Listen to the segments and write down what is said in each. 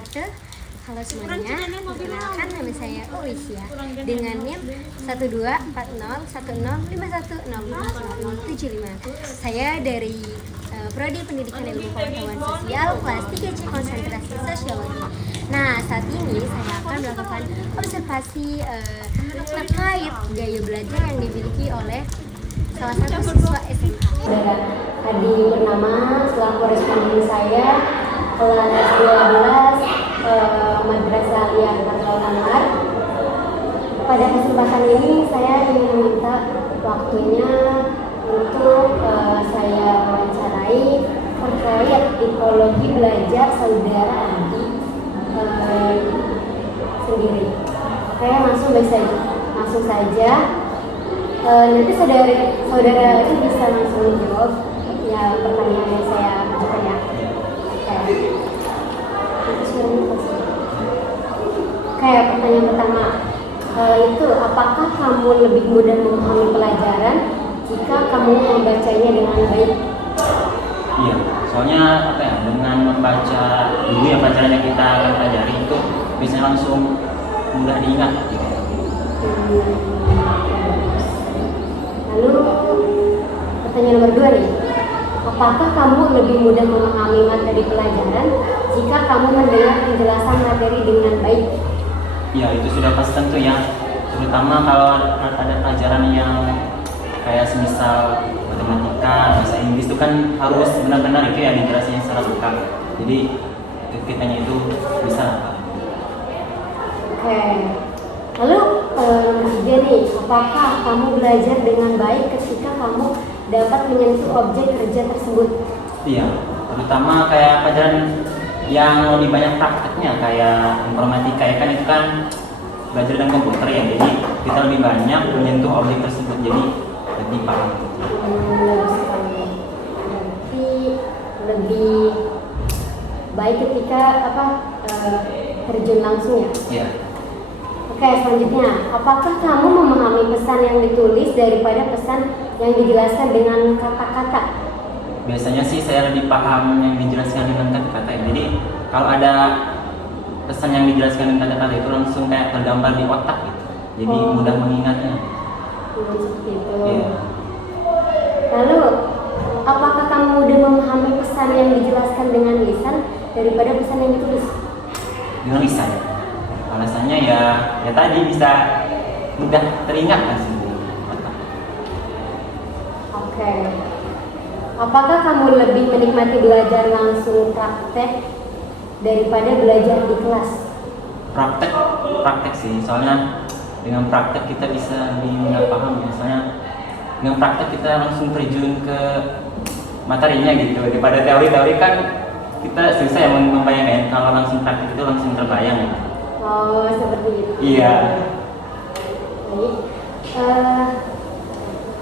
wabarakatuh. Halo semuanya, perkenalkan nama saya Owisya dengan NIM 121401051050075. Saya dari Prodi Pendidikan Ilmu Pengetahuan Sosial kelas 3C konsentrasi Sosiologi. Nah, saat ini saya akan melakukan observasi terkait gaya belajar yang dimiliki oleh salah satu siswa SMK. Saudara Adi Purnama selaku responden saya kelas 12 Madrasah Aliyah Fathul Anwar. Pada kesempatan ini saya ingin meminta waktunya untuk saya wawancarai terkait tipologi belajar saudara Adi sendiri. Saya langsung saja. Nanti saudara Adi bisa langsung jawab ya pertanyaan yang saya ajukan ya. Kayak pertanyaan pertama itu, apakah kamu lebih mudah memahami pelajaran jika kamu membacanya dengan baik? Iya, soalnya dengan membaca dulu ya pelajaran yang kita akan pelajari itu biasanya langsung mudah diingat. Lalu pertanyaan nomor 2 nih, apakah kamu lebih mudah memahami materi pelajaran jika kamu mendengar penjelasan materi dengan baik? Ya, itu sudah pasti tentu ya. Terutama kalau ada pelajaran yang kayak semisal matematika, bahasa Inggris itu kan harus benar-benar itu ya dijelasin secara lengkap. Jadi kitanya itu bisa. Oke. Lalu nomor 3 nih, apakah kamu belajar dengan baik ketika kamu dapat menyentuh objek kerja tersebut? Iya, terutama kayak pelajaran yang lebih banyak prakteknya kayak informatika ya kan, itu kan belajar dengan komputer ya, jadi kita lebih banyak menyentuh objek tersebut, jadi lebih paham. Berarti lebih baik ketika terjun langsung ya? Iya. Oke, selanjutnya, apakah kamu memahami pesan yang ditulis daripada pesan yang dijelaskan dengan kata-kata? Biasanya sih saya lebih paham yang dijelaskan dengan kata-kata ya. Jadi kalau ada pesan yang dijelaskan dengan kata-kata itu langsung kayak tergambar di otak gitu. Jadi mudah mengingatnya. Seperti itu. Iya. Lalu, apakah kamu mudah memahami pesan yang dijelaskan dengan lisan daripada pesan yang ditulis? Dengan lisan. Alasannya ya tadi bisa mudah teringat langsung di otak. Oke. Apakah kamu lebih menikmati belajar langsung praktek daripada belajar di kelas? Praktek sih, soalnya dengan praktek kita bisa lebih mudah paham ya. Soalnya dengan praktek kita langsung terjun ke materinya gitu. Daripada teori kan kita susah ya membayangkan, kalau langsung praktek itu langsung terbayang ya. Oh, seperti itu. Iya. Baik.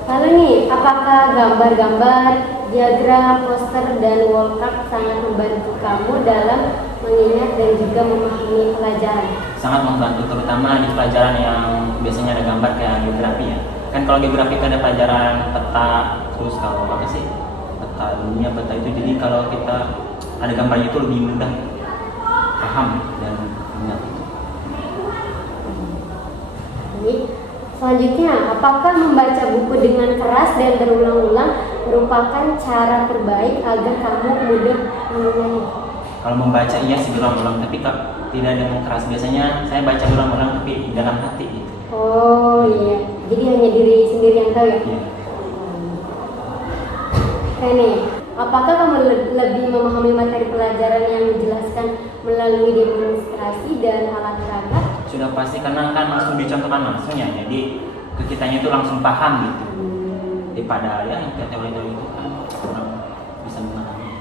Lalu nih, apakah gambar-gambar, diagram, poster, dan wallcard sangat membantu kamu dalam mengingat dan juga memahami pelajaran? Sangat membantu, terutama di pelajaran yang biasanya ada gambar kayak geografi ya. Kan kalau geografi itu ada pelajaran peta, terus kalau apa sih peta dunia, peta itu, jadi kalau kita ada gambarnya itu lebih mudah paham dan ingat. Baik. Selanjutnya, apakah membaca buku dengan keras dan berulang-ulang merupakan cara terbaik agar kamu mudah mengingatnya? Kalau membaca iya sih berulang-ulang, tapi tidak dengan keras. Biasanya saya baca berulang-ulang tapi dalam hati gitu. Oh iya, jadi hanya diri sendiri yang tahu ya? Iya. Oke nih, apakah kamu lebih memahami materi pelajaran yang dijelaskan melalui demonstrasi dan alat perangkat? Sudah pasti, karena kan langsung dicontohkan langsung ya, jadi ke kitanya itu langsung paham gitu. Daripada ya yang teori-teori itu kan kurang bisa memahami.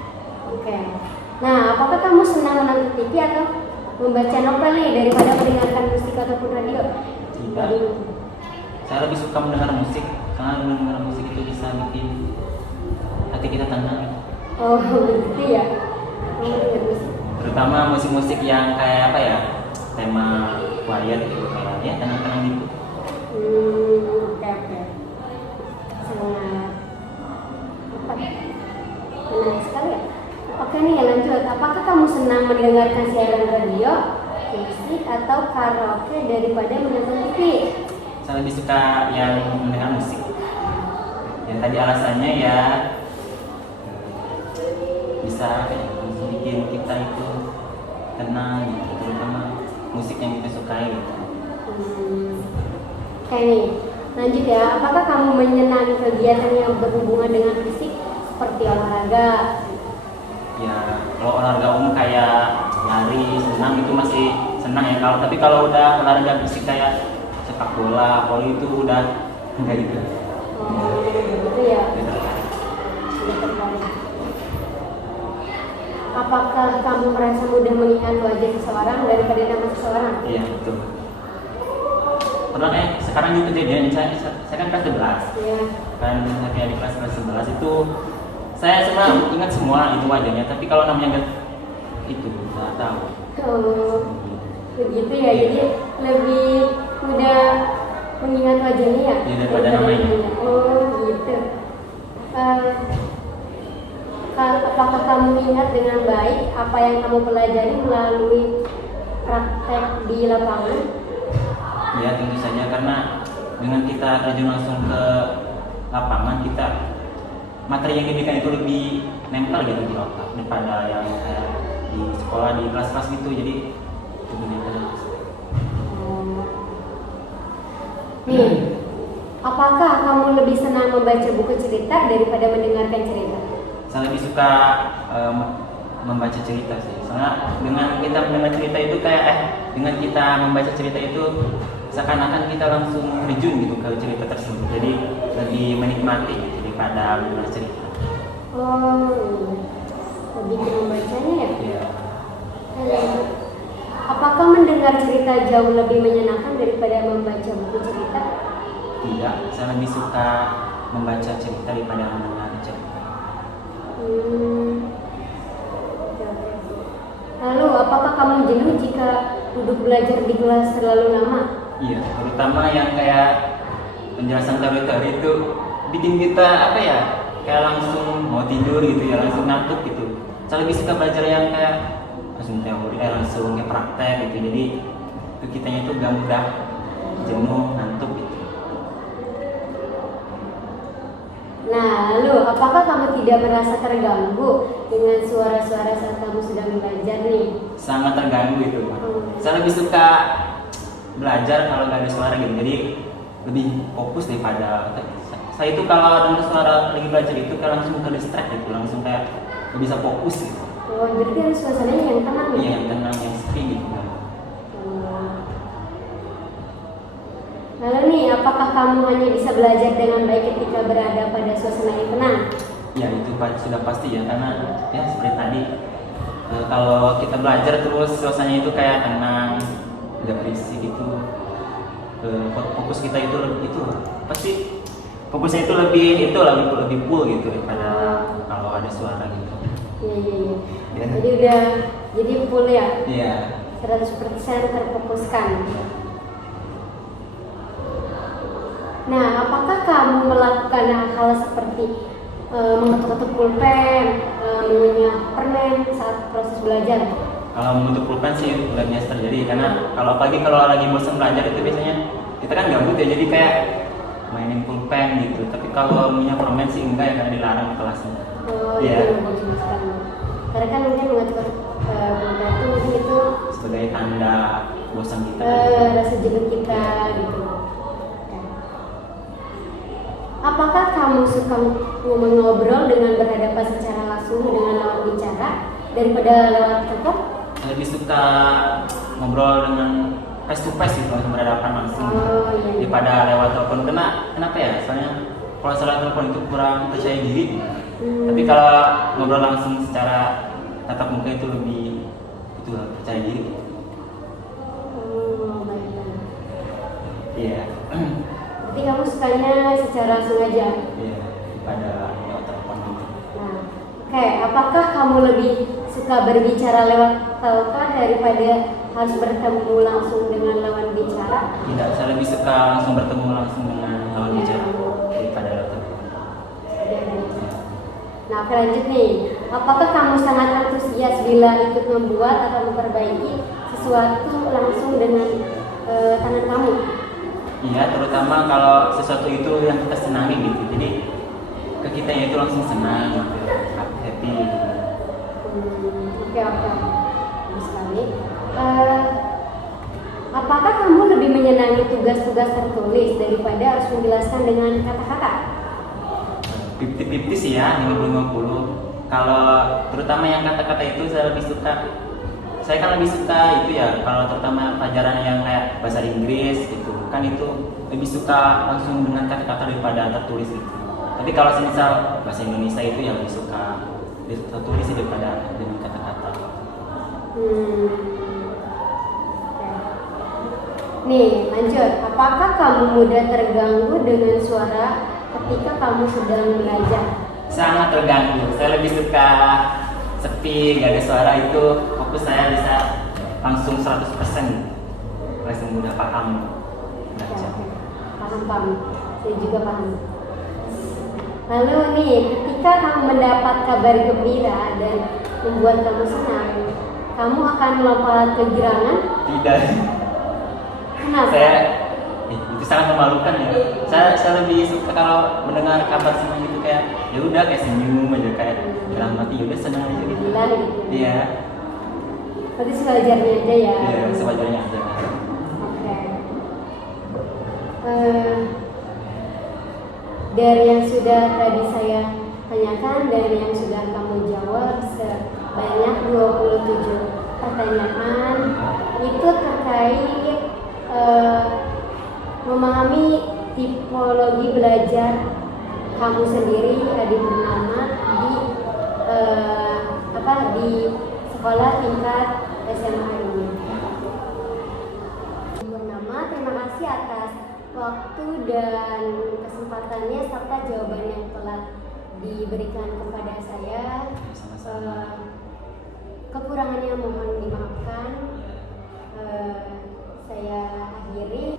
Oke. Nah, apakah kamu senang menonton TV atau membaca novel nih daripada mendengarkan musik ataupun radio? Tidak. Saya lebih suka mendengar musik, karena mendengar musik itu bisa bikin hati kita tenang. Oh, begitu ya. Kamu dengar musik. Terutama musik-musik yang kayak apa ya, tema quiet gitu, kayak ya tenang-tenang gitu. Oke. Sangat menarik sekali ya. Oke nih, lanjut. Apakah kamu senang mendengarkan siaran radio, musik, atau karaoke daripada menonton TV? Saya lebih suka yang mendengar musik. Yang tadi alasannya ya bisa bikin kita itu tenang gitu, terutama musik yang kita sukai gitu. Oke nih, lanjut ya. Apakah kamu menyenangi kegiatan yang berhubungan dengan fisik seperti olahraga? Ya kalau olahraga umum kayak lari, senam itu masih senang ya. Tapi kalau udah olahraga fisik kayak sepak bola, voli itu udah enggak gitu. Oh, gitu ya. Gitu. Tidak tertarik. Apakah kamu merasa mudah mengingat wajah seseorang daripada nama seseorang? Iya betul. Pernah sekarang itu kejadian saya kan kelas 11. Iya. Kan kayak di kelas 11 itu saya semua ingat semua itu wajahnya, tapi kalau namanya enggak itu nggak tahu. Oh, begitu ya. Jadi lebih mudah mengingat wajahnya ya Iya, daripada namanya. Oh gitu. Apakah kamu ingat dengan baik apa yang kamu pelajari melalui praktek di lapangan? Ya tentu saja, karena dengan kita terjun langsung ke lapangan, kita materi yang diberikan itu lebih nempel gitu di otak daripada yang kayak di sekolah di kelas-kelas gitu, jadi lebih nempel. Nih, apakah kamu lebih senang membaca buku cerita daripada mendengarkan cerita? Saya lebih suka membaca cerita sih, soalnya dengan kita mendengar cerita itu dengan kita membaca cerita itu seakan-akan kita langsung terjun gitu ke cerita tersebut, jadi lebih menikmati gitu, daripada mendengar cerita. Oh, lebih ke membacanya ya? Iya. Apakah mendengar cerita jauh lebih menyenangkan daripada membaca buku cerita? Tidak, saya lebih suka membaca cerita daripada mendengar cerita. Oke. Lalu, apakah kamu jenuh jika duduk belajar di kelas terlalu lama? Iya, terutama yang kayak penjelasan teori-teori itu bikin kita kayak langsung mau tidur gitu ya, langsung ngantuk gitu. Saya lebih suka belajar yang kayak langsung teori, langsung kayak praktek gitu. Jadi kitanya itu gak mudah jenuh, ngantuk gitu. Nah, lalu apakah kamu tidak merasa terganggu dengan suara-suara saat kamu sedang belajar nih? Sangat terganggu itu. Saya lebih suka belajar kalau nggak ada suara gitu, jadi lebih fokus daripada saya itu kalau dengar suara lagi belajar itu kayak langsung ke distract gitu, langsung kayak nggak bisa fokus gitu. Oh, berarti harus suasananya yang tenang ya? Iya, yang tenang, yang sepi gitu. Lalu nih, apakah kamu hanya bisa belajar dengan baik ketika berada pada suasana yang tenang? Ya itu sudah pasti ya, karena ya seperti tadi kalau kita belajar terus suasananya itu kayak tenang, nggak berisik gitu, fokus kita itu pasti fokusnya itu lebih full gitu daripada kalau ada suara gitu. Iya. Ya. Jadi full ya? Iya. 100% terfokuskan. Nah, apakah kamu melakukan hal seperti mengetuk-ketuk pulpen, mengunyah permen saat proses belajar? Kalau membentuk pulpen sih udah biasa terjadi, karena apalagi kalau lagi bosan belajar itu biasanya kita kan gabut ya, jadi kayak mainin pulpen gitu. Tapi kalau punya permen sih enggak ya, karena dilarang kelasnya. Oh Iya. iya, bagus sekali. Karena kan mungkin mengetuk pulpen itu mungkin itu Sebagai tanda bosan kita. rasa jenuh kita gitu. Apakah kamu suka ngobrol dengan berhadapan secara langsung dengan lawan bicara daripada lewat telepon? Saya lebih suka ngobrol dengan face to face gitu, langsung berhadapan langsung. Oh, iya. Daripada lewat telepon. Kenapa ya? Soalnya kalau lewat telepon itu kurang percaya diri. Tapi kalau ngobrol langsung secara tatap muka itu lebih percaya diri. Oh, baiklah. Iya. Berarti kamu sukanya secara langsung aja? Iya, daripada lewat telepon gitu. Nah, oke. Apakah kamu lebih suka berbicara lewat telepon daripada harus bertemu langsung dengan lawan bicara? Tidak, saya lebih suka langsung bertemu langsung dengan lawan bicara daripada lewat telepon. Nah, oke, lanjut nih. Apakah kamu sangat antusias bila ikut membuat atau memperbaiki sesuatu langsung dengan tangan kamu? Iya, terutama kalau sesuatu itu yang kita senangi gitu. Jadi ke kita itu langsung senang gitu, happy gitu. Oke. Bagus sekali. Apakah kamu lebih menyenangi tugas-tugas tertulis daripada harus menjelaskan dengan kata-kata? 50-50 sih ya, 50-50. Kalau terutama yang kata-kata itu saya lebih suka. Saya kan lebih suka itu ya, kalau terutama pelajaran yang kayak bahasa Inggris gitu, kan itu lebih suka langsung dengan kata-kata daripada tertulis gitu. Tapi kalau semisal bahasa Indonesia itu yang lebih suka tertulis daripada dengan kata-kata. Nih, lanjut. Apakah kamu mudah terganggu dengan suara ketika kamu sedang belajar? Sangat terganggu. Saya lebih suka sepi, gak ada suara, itu fokus saya bisa langsung 100%, langsung mudah paham belajar. Paham. Saya juga paham. Lalu nih, ketika kamu mendapat kabar gembira dan membuat kamu senang, kamu akan melompat ke girangan? Tidak. Kenapa? Itu sangat memalukan ya. Saya lebih suka kalau mendengar kabar senang gitu, kayak ya udah kayak senyum aja, kayak dalam hati udah senang aja gitu. Gila gitu. Iya. Berarti sewajarnya aja ya. Iya, sewajarnya aja. Oke. Dari yang sudah tadi saya tanyakan dan yang sudah kamu jawab sebanyak 27 pertanyaan itu terkait memahami tipologi belajar kamu sendiri di Bernama di sekolah tingkat SMA ini. Bernama, terima kasih atas waktu dan kesempatannya serta jawaban yang telah diberikan kepada saya. Kekurangannya mohon dimaafkan. Saya akhiri.